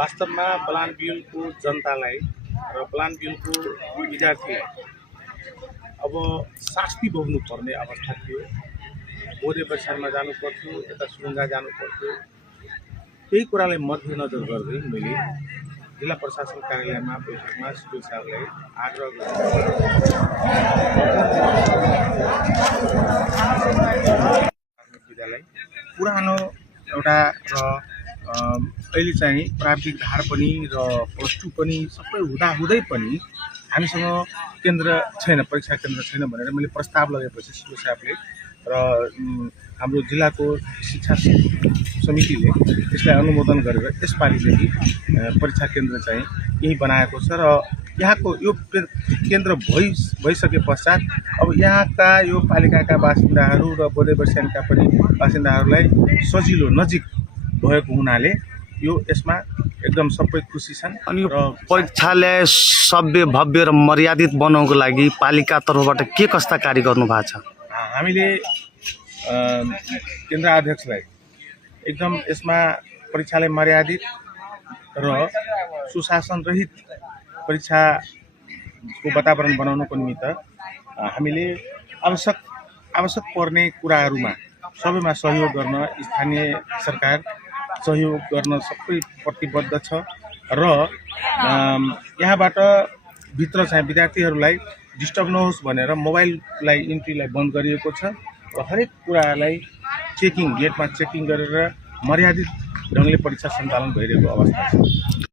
वास्तवमा पलानबिजुलको जनतालाई र पलानबिजुलको विद्यार्थीलाई अब शास्ति भोग्नु पर्ने अवस्था थियो। बोधे परिसरमा जानु पर्थ्यो, यता सुरुङ्गा जानु पर्थ्यो। त्यही कुरालाई मध्यनजर गर्दै मैले जिल्ला प्रशासन कार्यालयमा बैठकमा सिडिओ साहबलाई आग्रह विद्यालय पुरानो एउटा र अहिले चाहिँ प्राविधिक धार पनि र +2 पनि सबै हुँदै पनि हामीसँग केन्द्र छैन, परीक्षा केन्द्र छैन भनेर मैले प्रस्ताव लगाएपछि सिडिओ साहबले र हाम्रो जिल्लाको शिक्षा समितिले यसलाई अनुमोदन गरेर यसपालिदेखि परीक्षा केन्द्र चाहिँ यही बनाएको छ र यहाँको यो केन्द्र भइसके पश्चात अब यहाँका यो पालिकाका बासिन्दाहरू र बोधे वर्षेनका पनि बासिन्दाहरूलाई सजिलो नजिक भएको हुनाले यो यसमा एकदम सबै खुसी छन्। अनि परीक्षालय सभ्य भव्य र मर्यादित बनाउनको लागि पालिका तर्फबाट के कस्ता कार्य गर्नु भएको छ? हामीले केन्द्र अध्यक्षलाई एकदम यसमा परीक्षालय मर्यादित र सुशासन रहित परीक्षाको वातावरण बनाउनको निमित्त हामीले आवश्यक पर्ने कुराहरूमा सबैमा सहयोग गर्न स्थानीय सरकार सहयोग गर्न सबै प्रतिबद्ध छ र यहाँबाट भित्र चाहिँ विद्यार्थीहरूलाई डिस्टर्ब नहोस् भनेर मोबाइललाई इन्ट्रीलाई बन्द गरिएको छ र हरेक कुरालाई गेटमा चेकिङ गरेर मर्यादित ढङ्गले परीक्षा सञ्चालन भइरहेको अवस्था छ।